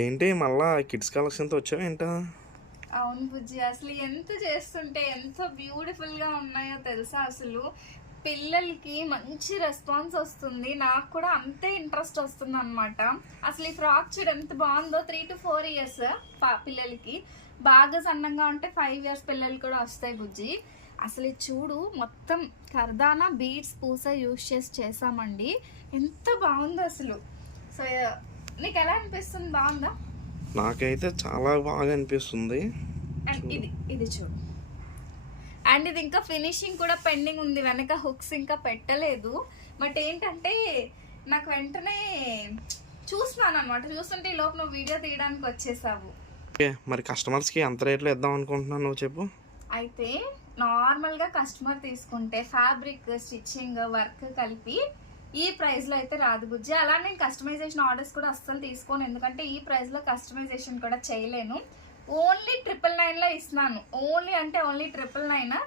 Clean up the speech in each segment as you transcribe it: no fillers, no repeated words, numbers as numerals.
ఏంటి మళ్ళా కిడ్స్ కలెక్షన్తో వచ్చావు ఏంటో? అవును బుజ్జి, అసలు ఎంత చేస్తుంటే ఎంత బ్యూటిఫుల్గా ఉన్నాయో తెలుసా. అసలు పిల్లలకి మంచి రెస్పాన్స్ వస్తుంది, నాకు కూడా అంతే ఇంట్రెస్ట్ వస్తుంది అనమాట. అసలు ఈ ఫ్రాక్ చూడు ఎంత బాగుందో. 3 to 4 years పిల్లలకి, బాగా సన్నంగా ఉంటే 5 years పిల్లలు కూడా వస్తాయి బుజ్జి. అసలు ఇది చూడు, మొత్తం కర్దానా బీడ్స్ పూస యూజ్ చేసామండి. ఎంత బాగుందో అసలు. సో నీకు ఎలా అనిపిస్తుంది? బాగుందా? నాకైతే చాలా బాగా అనిపిస్తుంది. అండ్ ఇది చూడు. అండ్ ఇది ఇంకా ఫినిషింగ్ కూడా పెండింగ్ ఉంది, వెనక హుక్స్ ఇంకా పెట్టలేదు. బట్ ఏంటంటే నాకు వెంటనే చూస్తున్నాను అనమాట, చూస్తుంటే ఈ లోపు నువ్వు వీడియో తీయడానికి వచ్చేసావు. మరి కస్టమర్స్కి ఎంత రేట్లో ఇద్దాం అనుకుంటున్నాను నువ్వు చెప్పు. అయితే నార్మల్గా కస్టమర్ తీసుకుంటే ఫ్యాబ్రిక్, స్టిచ్చింగ్, వర్క్ కలిపి ఈ ప్రైస్లో అయితే రాదు బుజ్జి. అలా నేను కస్టమైజేషన్ ఆర్డర్స్ కూడా అస్సలు తీసుకోను, ఎందుకంటే ఈ ప్రైస్లో కస్టమైజేషన్ కూడా చేయలేను. ఓన్లీ 999లో ఇస్తున్నాను. ఓన్లీ అంటే ఓన్లీ 999.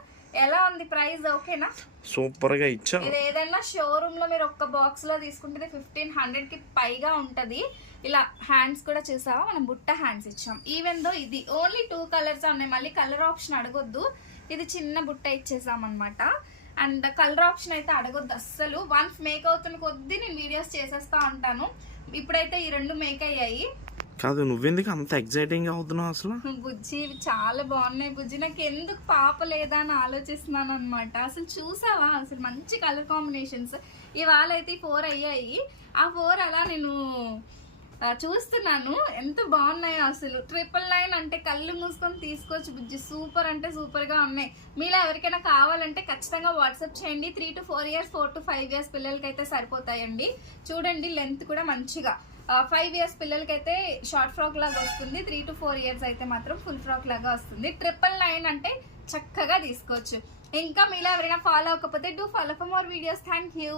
ఎలా ఉంది ప్రైస్? ఓకేనా? సూపర్గా ఇచ్చా. ఇది ఏదైనా షోరూమ్ లో మీరు ఒక్క బాక్స్ లో తీసుకుంటే 1500కి పైగా ఉంటది. ఇలా హ్యాండ్స్ కూడా చూసావా, మనం బుట్ట హ్యాండ్స్ ఇచ్చాం. ఈవెన్ దో ఇది ఓన్లీ 2 కలర్స్ ఉన్నాయి, మళ్ళీ కలర్ ఆప్షన్ అడగొద్దు. ఇది చిన్న బుట్ట ఇచ్చేసాం అనమాట. అండ్ కలర్ ఆప్షన్ అయితే అడగొద్దు అస్సలు. వన్స్ మేక్ అవుతున్న కొద్దీ నేను వీడియోస్ చేసేస్తా ఉంటాను. ఇప్పుడైతే ఈ 2 మేక్ అయ్యాయి. కాదు, నువ్వెందుకు అంత ఎక్సైటింగ్ అవుతున్నావు అసలు? బుజ్జి ఇవి చాలా బాగున్నాయి బుజ్జి, నాకు ఎందుకు పాప లేదా అని ఆలోచిస్తున్నాను అనమాట. అసలు చూసావా, అసలు మంచి కలర్ కాంబినేషన్స్. ఇవాళ అయితే 4 అయ్యాయి. ఆ 4 అలా నేను చూస్తున్నాను, ఎంత బాగున్నాయో అసలు. 999 అంటే కళ్ళు మూసుకొని తీసుకోవచ్చు బుజ్జి. సూపర్ అంటే సూపర్గా ఉన్నాయి. మీలో ఎవరికైనా కావాలంటే ఖచ్చితంగా వాట్సాప్ చేయండి. 3 to 4 years, 4 to 5 years పిల్లలకి అయితే సరిపోతాయండి. చూడండి లెంత్ కూడా మంచిగా. 5 years పిల్లలకైతే షార్ట్ ఫ్రాక్ లాగా వస్తుంది, 3 to 4 years అయితే మాత్రం ఫుల్ ఫ్రాక్ లాగా వస్తుంది. 999 అంటే చక్కగా తీసుకోవచ్చు. ఇంకా మీలో ఎవరైనా ఫాలో అవ్వకపోతే do follow for more videos. Thank you.